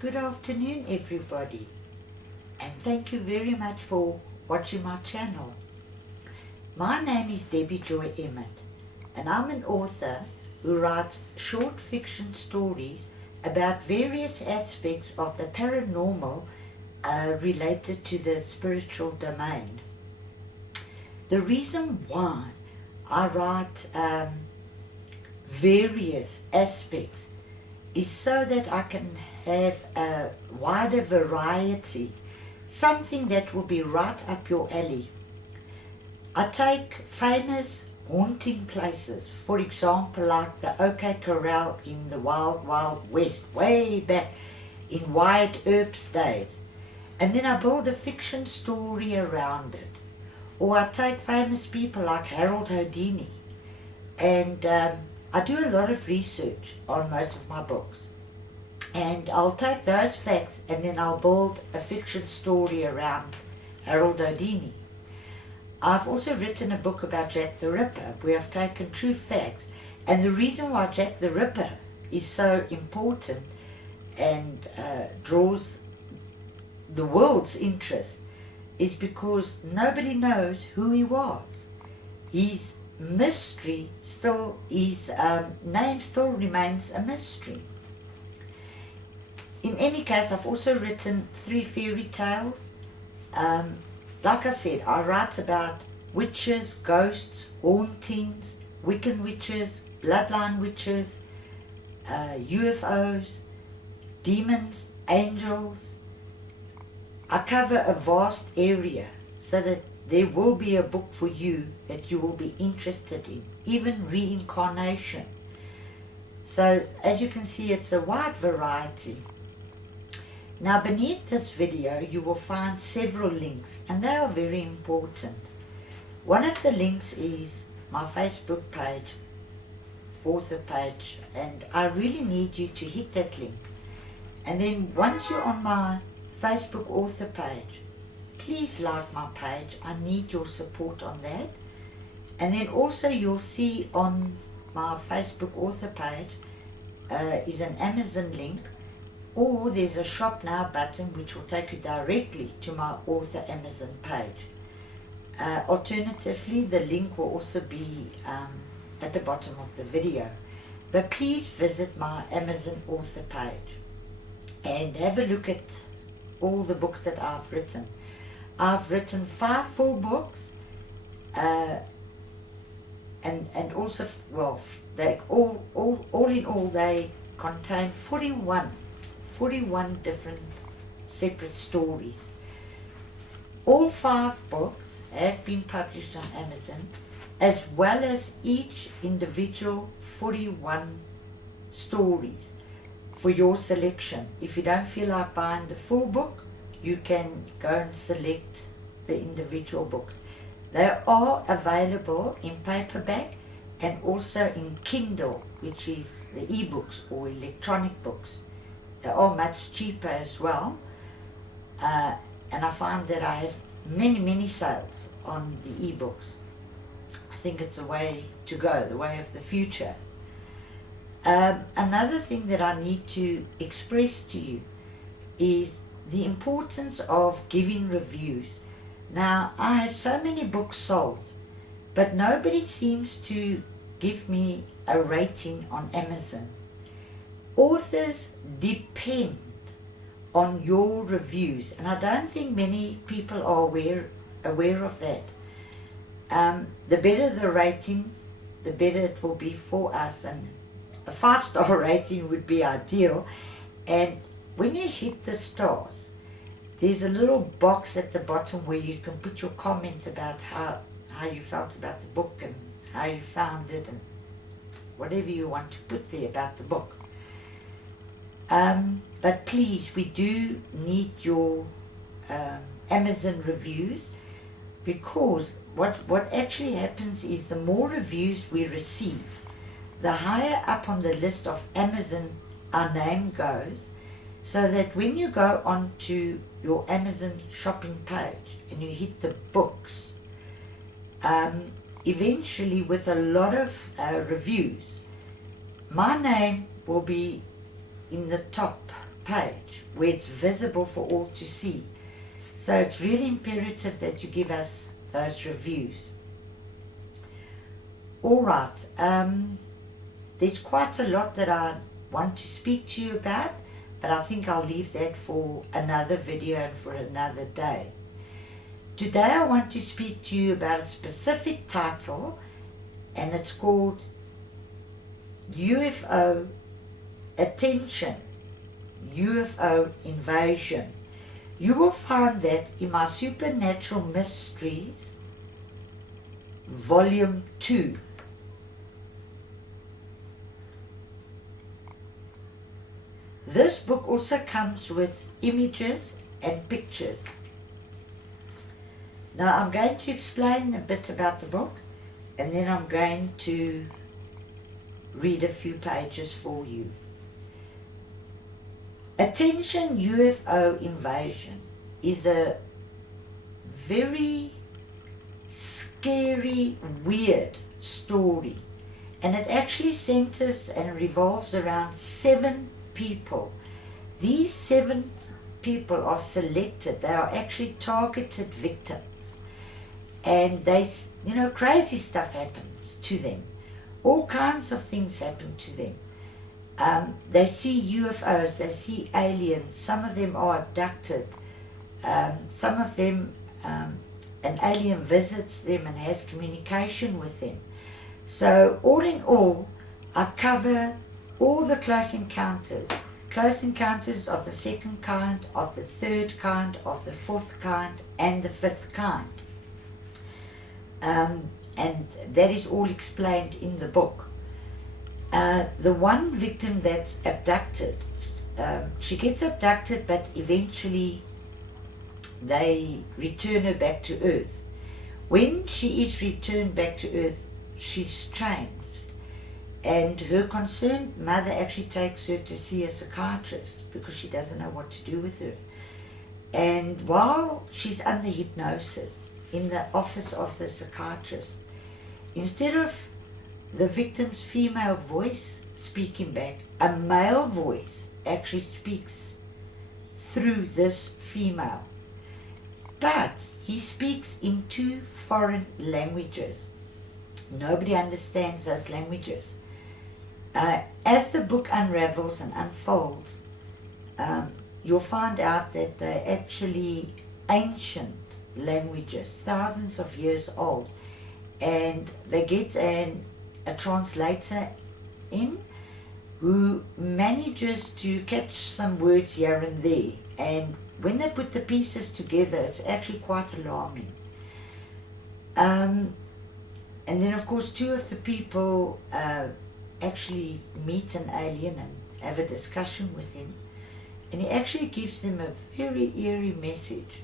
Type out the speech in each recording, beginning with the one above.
Good afternoon, everybody, and thank you very much for watching my channel. My name is Debbie Joy Emmett, and I'm an author who writes short fiction stories about various aspects of the paranormal related to the spiritual domain. The reason why I write various aspects is so that I can have a wider variety, something that will be right up your alley. I take famous haunting places, for example like the OK Corral in the Wild Wild West, way back in Wyatt Earp's days, and then I build a fiction story around it. Or I take famous people like Harold Houdini, and I do a lot of research on most of my books. And I'll take those facts and then I'll build a fiction story around Harold Houdini. I've also written a book about Jack the Ripper, where I've taken true facts. And the reason why Jack the Ripper is so important and draws the world's interest is because nobody knows who he was. His mystery still, his name still remains a mystery. In any case, I've also written 3 fairy tales. Like I said, I write about witches, ghosts, hauntings, Wiccan witches, bloodline witches, UFOs, demons, angels. I cover a vast area so that there will be a book for you that you will be interested in, even reincarnation. So as you can see, it's a wide variety. Now beneath this video you will find several links, and they are very important. One of the links is my Facebook page, author page, and I really need you to hit that link. And then once you're on my Facebook author page, please like my page. I need your support on that. And then also you'll see on my Facebook author page is an Amazon link, or there's a shop now button which will take you directly to my author Amazon page. Alternatively, the link will also be at the bottom of the video. But please visit my Amazon author page and have a look at all the books that I've written. I've written 5 full books, and also, well, they all in all they contain 41 different separate stories. All 5 books have been published on Amazon, as well as each individual 41 stories for your selection. If you don't feel like buying the full book, you can go and select the individual books. They are available in paperback and also in Kindle, which is the ebooks or electronic books. They are much cheaper as well, and I find that I have many sales on the ebooks. I think it's a way to go, the way of the future. Another thing that I need to express to you is the importance of giving reviews. Now, I have so many books sold, but nobody seems to give me a rating on Amazon. Authors depend on your reviews, and I don't think many people are aware of that. The better the rating, the better it will be for us, and a 5-star rating would be ideal. And when you hit the stars, there's a little box at the bottom where you can put your comment about how you felt about the book and how you found it and whatever you want to put there about the book. But please, we do need your Amazon reviews, because what actually happens is the more reviews we receive, the higher up on the list of Amazon our name goes, so that when you go onto your Amazon shopping page and you hit the books, eventually with a lot of reviews, my name will be in the top page where it's visible for all to see. So it's really imperative that you give us those reviews. All right, there's quite a lot that I want to speak to you about, but I think I'll leave that for another video and for another day. Today I want to speak to you about a specific title, and it's called UFO Attention, UFO Invasion. You will find that in my Supernatural Mysteries, Volume 2. This book also comes with images and pictures. Now I'm going to explain a bit about the book, and then I'm going to read a few pages for you. Attention, UFO Invasion is a very scary, weird story, and it actually centers and revolves around 7 people. These 7 people are selected. They are actually targeted victims, and crazy stuff happens to them. All kinds of things happen to them. They see UFOs, they see aliens. Some of them are abducted. Some of them, an alien visits them and has communication with them. So all in all, I cover all the close encounters of the 2nd kind, of the 3rd kind, of the 4th kind, and the 5th kind. And that is all explained in the book. The one victim that's abducted, she gets abducted, but eventually they return her back to Earth. When she is returned back to Earth, she's changed, and her concerned mother actually takes her to see a psychiatrist because she doesn't know what to do with her. And while she's under hypnosis in the office of the psychiatrist, instead of the victim's female voice speaking back, a male voice actually speaks through this female. But he speaks in 2 foreign languages. Nobody understands those languages. As the book unravels and unfolds, you'll find out that they're actually ancient languages, thousands of years old, and they get a translator in who manages to catch some words here and there, and when they put the pieces together, it's actually quite alarming. And then of course 2 of the people actually meet an alien and have a discussion with him, and he actually gives them a very eerie message.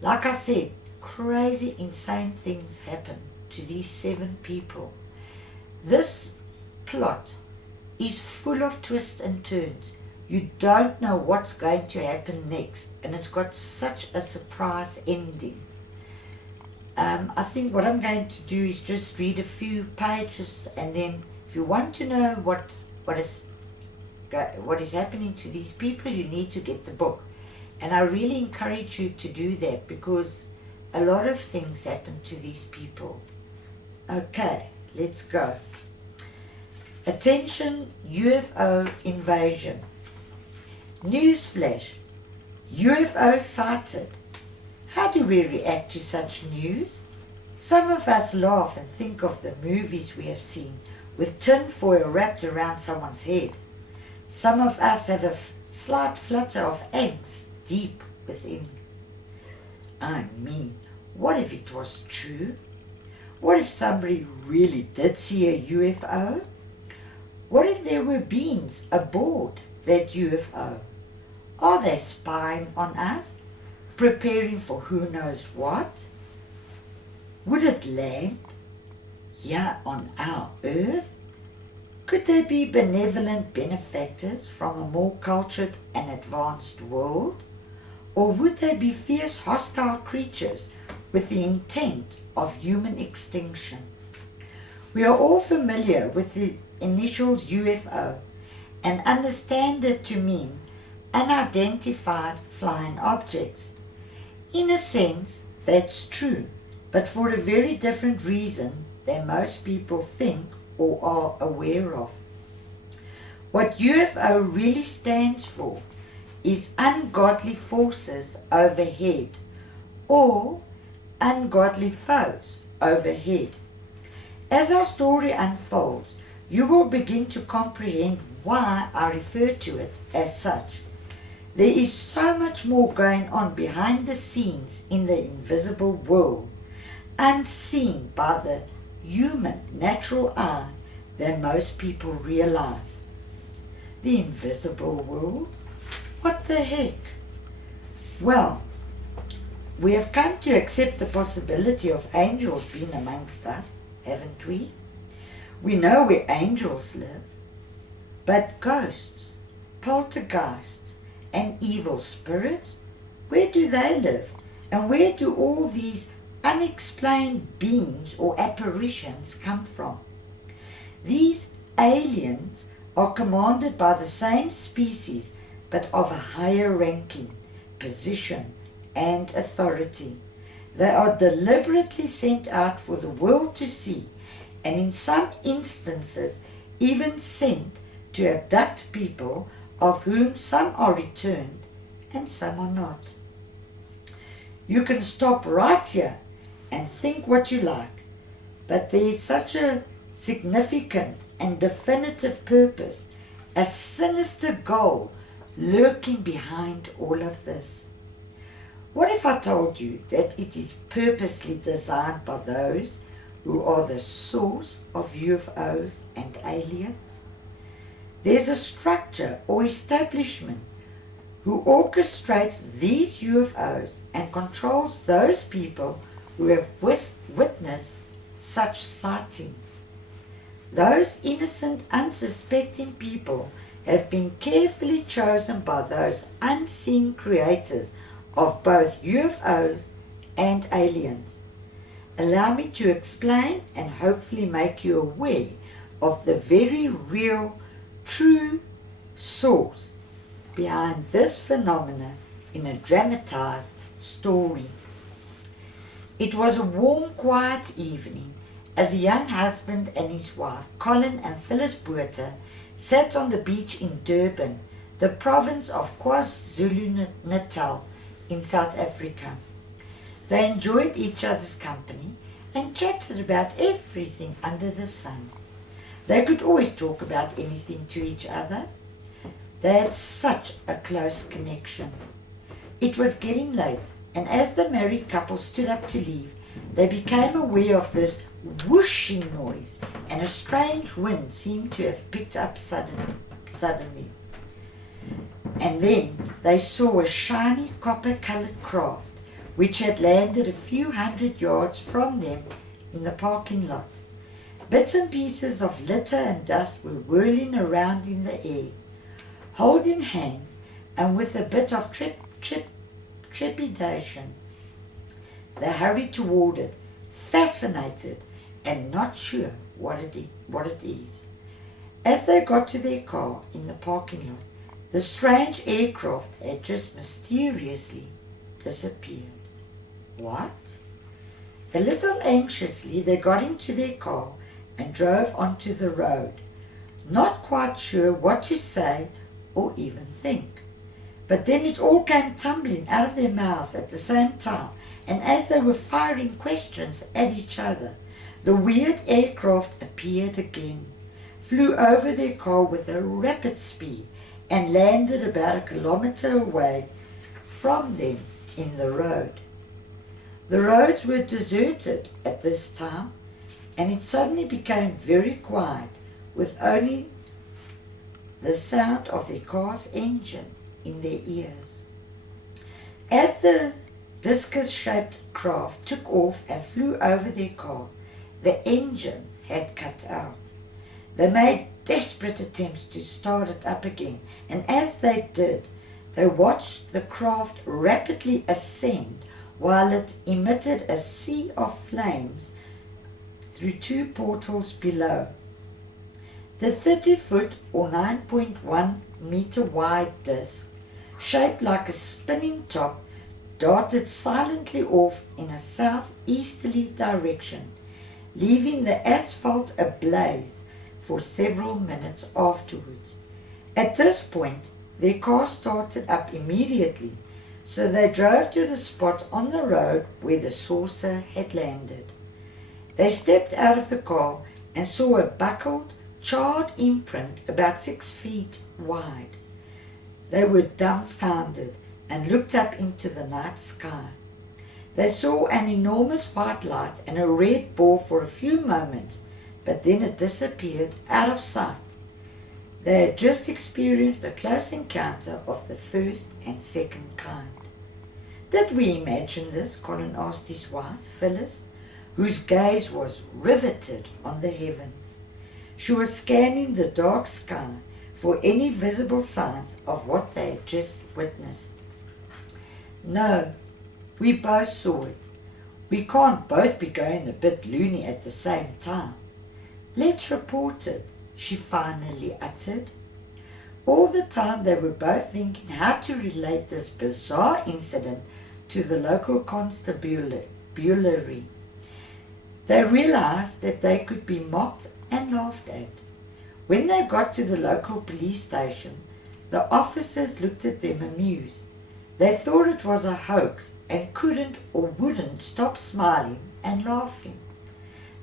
Like I said, crazy, insane things happen to these 7 people. This plot is full of twists and turns. You don't know what's going to happen next, and it's got such a surprise ending. I think what I'm going to do is just read a few pages, and then if you want to know what is happening to these people, you need to get the book. And I really encourage you to do that, because a lot of things happen to these people. Okay, let's go. Attention, UFO Invasion. Newsflash, UFO sighted. How do we react to such news? Some of us laugh and think of the movies we have seen with tin foil wrapped around someone's head. Some of us have a slight flutter of angst deep within. I mean, what if it was true? What if somebody really did see a UFO? What if there were beings aboard that UFO? Are they spying on us, preparing for who knows what? Would it land here on our Earth? Could they be benevolent benefactors from a more cultured and advanced world? Or would they be fierce, hostile creatures with the intent of human extinction? We are all familiar with the initials UFO, and understand it to mean unidentified flying objects. In a sense, that's true, but for a very different reason than most people think or are aware of. What UFO really stands for is ungodly forces overhead, or ungodly foes overhead. As our story unfolds, you will begin to comprehend why I refer to it as such. There is so much more going on behind the scenes in the invisible world, unseen by the human natural eye, than most people realize. The invisible world? What the heck? Well, we have come to accept the possibility of angels being amongst us, haven't we? We know where angels live, but ghosts, poltergeists, and evil spirits, where do they live? And where do all these unexplained beings or apparitions come from? These aliens are commanded by the same species, but of a higher ranking, position, and authority. They are deliberately sent out for the world to see, and in some instances even sent to abduct people, of whom some are returned and some are not. You can stop right here and think what you like, but there is such a significant and definitive purpose, a sinister goal lurking behind all of this. What if I told you that it is purposely designed by those who are the source of UFOs and aliens? There's a structure or establishment who orchestrates these UFOs and controls those people who have witnessed such sightings. Those innocent, unsuspecting people have been carefully chosen by those unseen creators of both UFOs and aliens. Allow me to explain and hopefully make you aware of the very real, true source behind this phenomena in a dramatized story. It was a warm, quiet evening as the young husband and his wife, Colin and Phyllis Botha, sat on the beach in Durban, the province of KwaZulu-Natal in South Africa. They enjoyed each other's company and chatted about everything under the sun. They could always talk about anything to each other. They had such a close connection. It was getting late, and as the married couple stood up to leave, they became aware of this whooshing noise, and a strange wind seemed to have picked up suddenly. And then they saw a shiny copper-colored craft which had landed a few hundred yards from them in the parking lot. Bits and pieces of litter and dust were whirling around in the air. Holding hands and with a bit of trepidation, they hurried toward it, fascinated and not sure what it is. As they got to their car in the parking lot, the strange aircraft had just mysteriously disappeared. What? A little anxiously, they got into their car and drove onto the road, not quite sure what to say or even think. But then it all came tumbling out of their mouths at the same time, and as they were firing questions at each other, the weird aircraft appeared again, flew over their car with a rapid speed, and landed about 1 kilometer away from them in the road. The roads were deserted at this time, and it suddenly became very quiet, with only the sound of their car's engine in their ears. As the discus-shaped craft took off and flew over their car, the engine had cut out. They made desperate attempts to start it up again, and as they did, they watched the craft rapidly ascend while it emitted a sea of flames through 2 portals below. The 30-foot or 9.1 meter wide disc, shaped like a spinning top, darted silently off in a southeasterly direction, leaving the asphalt ablaze for several minutes afterwards. At this point, their car started up immediately, so they drove to the spot on the road where the saucer had landed. They stepped out of the car and saw a buckled, charred imprint about 6 feet wide. They were dumbfounded and looked up into the night sky. They saw an enormous white light and a red ball for a few moments, but then it disappeared out of sight. They had just experienced a close encounter of the first and second kind. Did we imagine this? Colin asked his wife, Phyllis, whose gaze was riveted on the heavens. She was scanning the dark sky for any visible signs of what they had just witnessed. No, we both saw it. We can't both be going a bit loony at the same time. Let's report it, she finally uttered. All the time they were both thinking how to relate this bizarre incident to the local constabulary. They realized that they could be mocked and laughed at. When they got to the local police station, the officers looked at them amused. They thought it was a hoax and couldn't or wouldn't stop smiling and laughing.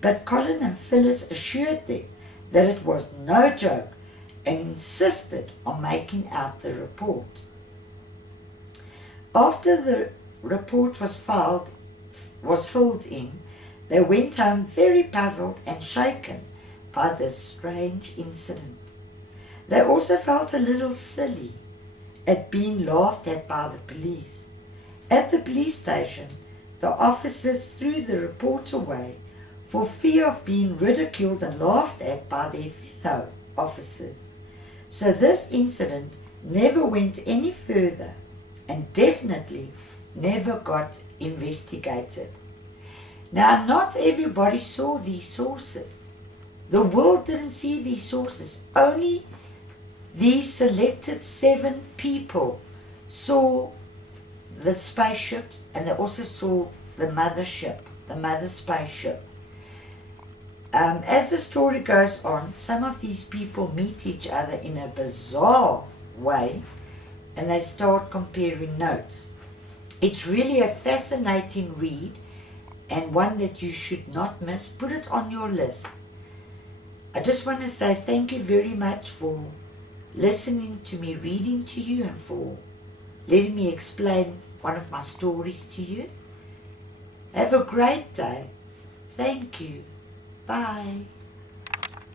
But Colin and Phyllis assured them that it was no joke and insisted on making out the report. After the report was filled in, they went home very puzzled and shaken by this strange incident. They also felt a little silly at being laughed at by the police. At the police station, the officers threw the report away for fear of being ridiculed and laughed at by their fellow officers. So this incident never went any further and definitely never got investigated. Now, not everybody saw these sources. The world didn't see these sources. Only these selected 7 people saw the spaceships, and they also saw the mothership, the mother spaceship. As the story goes on, some of these people meet each other in a bizarre way, and they start comparing notes. It's really a fascinating read, and one that you should not miss. Put it on your list. I just want to say thank you very much for listening to me reading to you and for letting me explain one of my stories to you. Have a great day. Thank you. Bye.